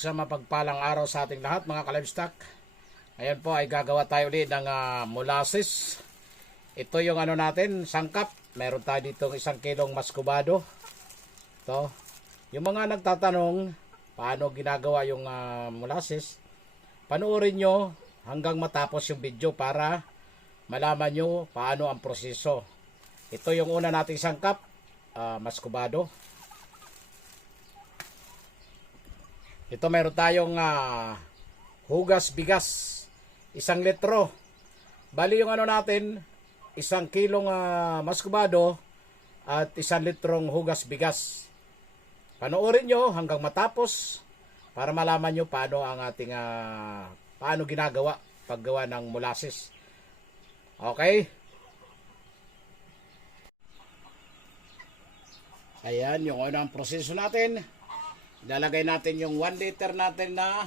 Isang mapagpalang araw sa ating lahat mga ka-livestock. Ngayon po ay gagawa tayo ulit ng molasses. Ito yung ano natin, sangkap. Meron tayo dito 1 kilong maskubado. Ito. Yung mga nagtatanong paano ginagawa yung molasses, panoorin nyo hanggang matapos yung video para malaman nyo paano ang proseso. Ito yung una nating sangkap, maskubado. Ito meron tayong hugas bigas, 1 litro. Bali yung ano natin, 1 kilong maskubado at 1 litrong hugas bigas. Panoorin nyo hanggang matapos para malaman nyo paano ang ating paano ginagawa paggawa ng molasses. Okay? Ayan yung unang proseso natin. Ilalagay natin yung 1 liter natin na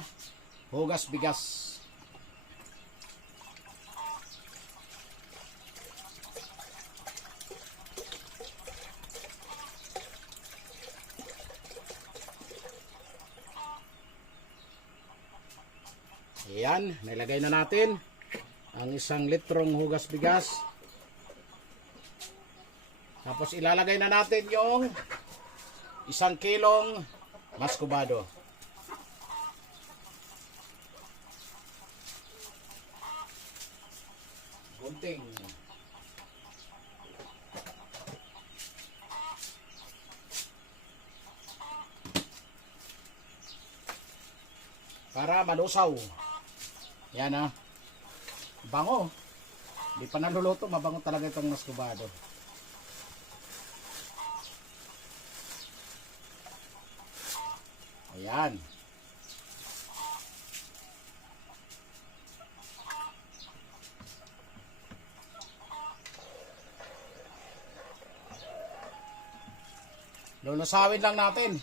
hugas bigas. Ayan, nilagay na natin ang 1 litrong hugas bigas. Tapos ilalagay na natin yung 1 kilong maskubado. Gunting. Para malusaw. Yan bango. Hindi pa naluluto, mabango talaga itong maskubado. Ayan. Lulusawin lang natin.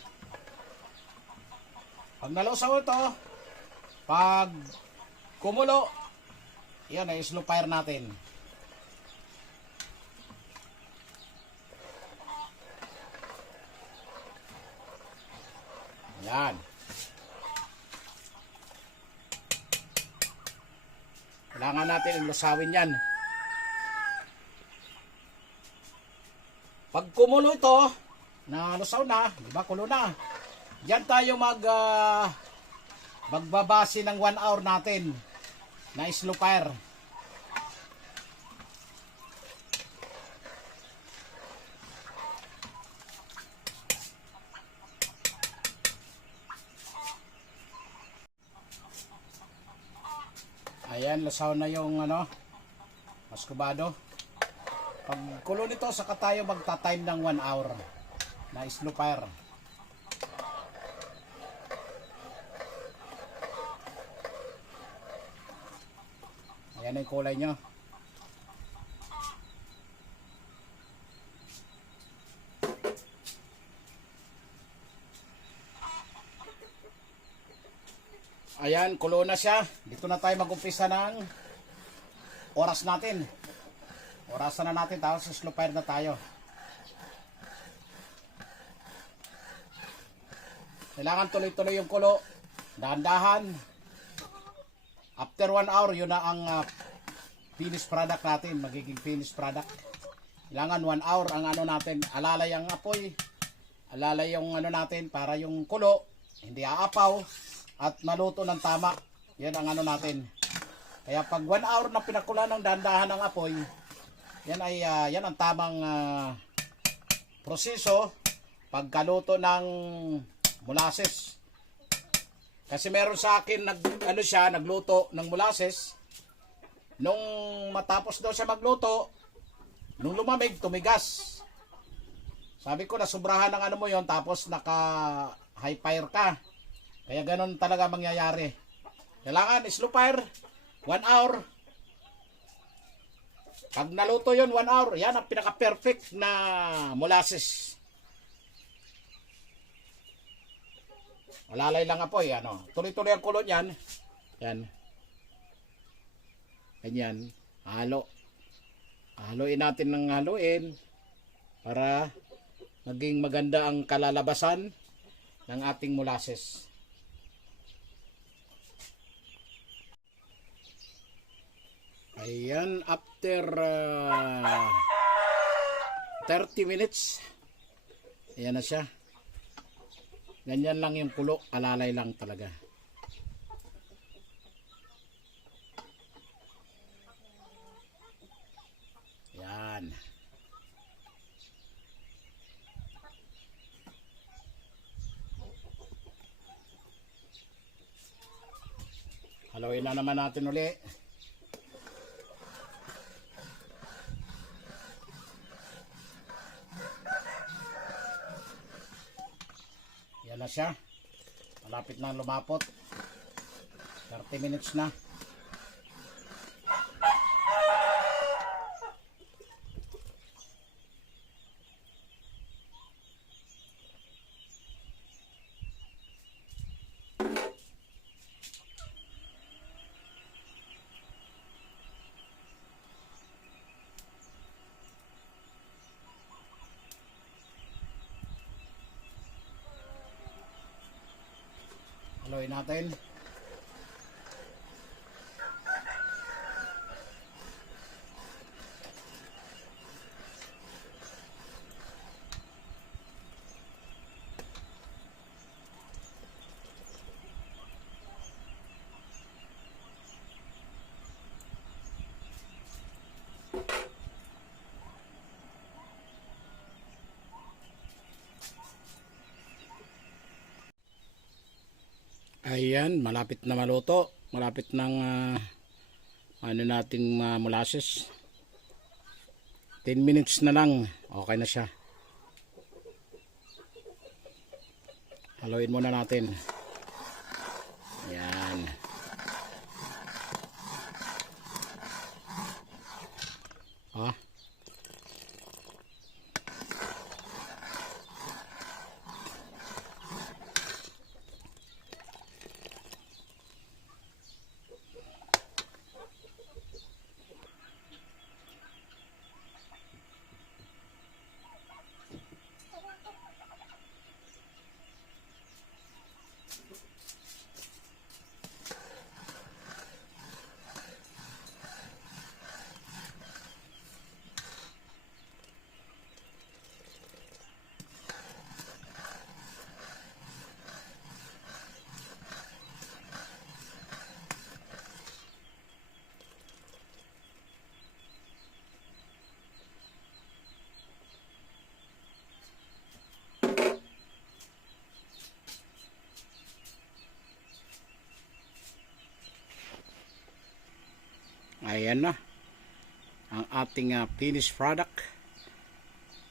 Pag nalusaw ito, pag kumulo, yan ay slow fire natin. Yan. Kailangan natin ilusawin yan. Pag kumulo ito, nalusaw na, di ba, kulo na. Diyan tayo magbabase ng 1 hour natin na slow fire. Ayan, lasaw na yung maskubado. Pag kulo nito, saka tayo magta-time ng 1 hour na slow fire. Ayan yung kulay nyo. Ayan, kulo na siya. Dito na tayo mag-umpisa ng oras natin. Orasan na natin, tapos slow fire na tayo. Kailangan tuloy-tuloy yung kulo. Dahan-dahan. After 1 hour, yun na ang finished product natin. Magiging finished product. Kailangan 1 hour ang natin. Alalay ang apoy. Alalay yung natin para yung kulo hindi aapaw at maluto ng tama. Yan ang natin. Kaya pag 1 hour na pinakulan ng dahan-dahan ng apoy, yan ay yan ang tamang proseso pagkaluto ng molasses. Kasi meron sa akin nagluto ng molasses. Nung matapos daw siya magluto, nung lumamig, tumigas. Sabi ko, nasubrahan ng mo yon, tapos naka high fire ka. Kaya ganun talaga mangyayari. Kailangan slow fire 1 hour. Pag naluto yon 1 hour, yan ang pinaka-perfect na molasses. Malalay lang apoy, tuloy-tuloy ang kulo niyan. Yan. Ganyan. Halo. Haluin natin ng haluin para maging maganda ang kalalabasan ng ating molasses. Ayan, after 30 minutes, ayan na siya. Ganyan lang yung kulo, alalay lang talaga. Yan. Haluin na naman natin uli. Yan na siya. Malapit na lumapot. 30 minutes na. Haluin natin. Ayan, malapit na maluto. Malapit ng ano nating molasses. 10 minutes na lang. Okay na siya. Haluin muna natin. Ayan. Ah. Ayan na ang ating finished product.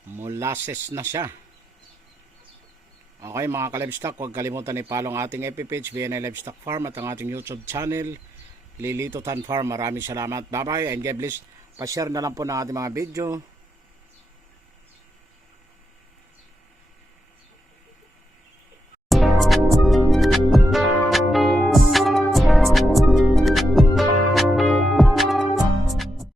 Molasses na siya. Okay mga ka-livestock, huwag kalimutan i-follow ang ating FB page, BNI Livestock Farm, at ang ating YouTube channel, Lilito Tan Farm. Maraming salamat. Bye bye and God bless. Pa-share na lang po ng ating mga video.